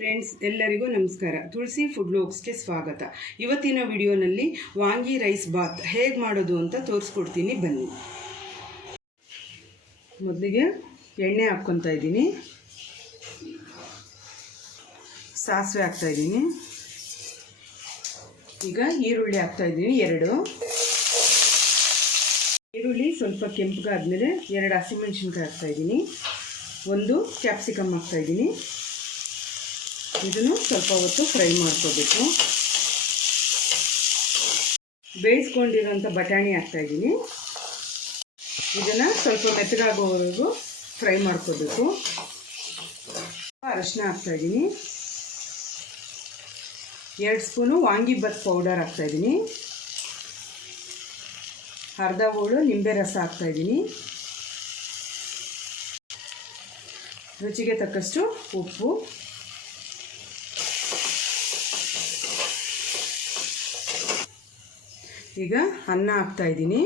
Friends, ಎಲ್ಲರಿಗೂ ನಮಸ್ಕಾರ. ತುಳಸಿ food ವ್ಲಾಗ್ಸ್ಗೆ ಸ್ವಾಗತ. ಇವತ್ತಿನ ವಿಡಿಯೋನಲ್ಲಿ ವಾಂಗಿ ರೈಸ್ ಬಾತ್ ಹೇಗೆ ಮಾಡೋದು ಅಂತ ತೋರಿಸ್ಕೊಡ್ತೀನಿ, ಬನ್ನಿ. ಮೊದಲಿಗೆ ಎಣ್ಣೆ ಹಾಕ್ಕೊತಾ ಇದ್ದೀನಿ, ಸಾಸಿವೆ ಹಾಕ್ತಾಯಿದ್ದೀನಿ. ಈಗ ಈರುಳ್ಳಿ ಹಾಕ್ತಾಯಿದ್ದೀನಿ, 2 ಈರುಳ್ಳಿ ಸ್ವಲ್ಪ ಕೆಂಪಗಾದ್ಮೇಲೆ 2 ಹಸಿಮೆಣಸಿನ್ಕಾಯಿ ಹಾಕ್ತಾಯಿದ್ದೀನಿ, 1 ಕ್ಯಾಪ್ಸಿಕಮ್ ಹಾಕ್ತಾಯಿದ್ದೀನಿ. ಇದನ್ನು ಸ್ವಲ್ಪ ಹೊತ್ತು ಫ್ರೈ ಮಾಡ್ಕೋಬೇಕು. ಬೇಯಿಸ್ಕೊಂಡಿರೋಂಥ ಬಟಾಣಿ ಹಾಕ್ತಾಯಿದ್ದೀನಿ. ಇದನ್ನು ಸ್ವಲ್ಪ ಮೆತ್ತಗಾಗೋವರೆಗೂ ಫ್ರೈ ಮಾಡ್ಕೋಬೇಕು. ಅರಶಿನ ಹಾಕ್ತಾಯಿದ್ದೀನಿ, 2 ಸ್ಪೂನು ವಾಂಗಿಬಾತ್ ಪೌಡರ್ ಹಾಕ್ತಾಯಿದ್ದೀನಿ, ಅರ್ಧ ಹೋಳು ನಿಂಬೆ ರಸ ಹಾಕ್ತಾಯಿದ್ದೀನಿ, ರುಚಿಗೆ ತಕ್ಕಷ್ಟು ಉಪ್ಪು, ಈಗ ಅನ್ನ ಹಾಕ್ತಾಯಿದ್ದೀನಿ.